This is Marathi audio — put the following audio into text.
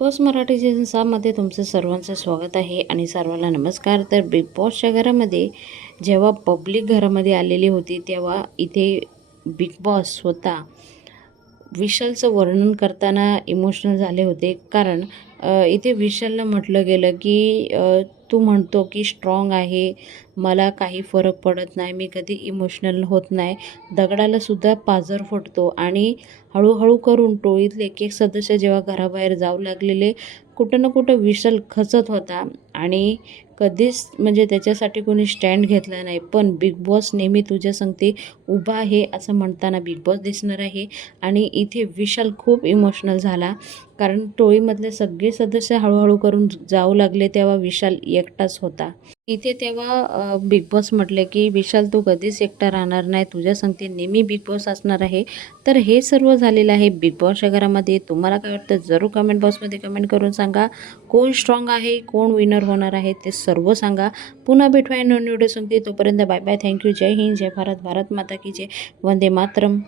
बॉस मराठी सीझन 6मध्ये तुमचं सर्वांचं स्वागत आहे आणि सर्वांना नमस्कार. तर बिग बॉसच्या घरामध्ये जेव्हा पब्लिक घरामध्ये आलेली होती तेव्हा इथे बिग बॉस स्वतः विशालचं वर्णन करताना इमोशनल झाले होते. कारण इथे विशालला म्हटलं गेलं की तू म्हणतो की स्ट्रॉंग आहे, मला काही फरक पडत नाही, मी कधी इमोशनल होत नाही, दगडालासुद्धा पाझर फुटतो. आणि हळूहळू करून टोळीतले एक एक सदस्य जेव्हा घराबाहेर जाऊ लागलेले, कुठं ना कुठं विशाल खचत होता आणि कधीच म्हणजे त्याच्यासाठी कोणी स्टँड घेतला नाही. पण बिग बॉस नेहमी तुझ्या संगती उभा आहे असं म्हणताना बिग बॉस दिसणार आहे. आणि इथे विशाल खूप इमोशनल झाला, कारण टोळीमधले सगळे सदस्य हळूहळू करून जाऊ लागले तेव्हा विशाल एकटाच होता. इथे तेव्हा बिग बॉस म्हटले की विशाल तू कधीच एकटा राहणार नाही, तुझ्या संगती नेहमी बिग बॉस असणार आहे. तर हे सर्व झालेलं आहे बिग बॉसच्या घरामध्ये. तुम्हाला काय वाटतं जरूर कमेंट बॉक्समध्ये कमेंट करून सांगा. कोण स्ट्रॉंग आहे, कोण विनर होणार आहे ते सर्व सांगा. पुन्हा भेटूया नवीन व्हिडिओ सांगते. तोपर्यंत बाय बाय. थँक्यू. जय हिंद, जय भारत, भारत माता की जय. वंदे मातरम.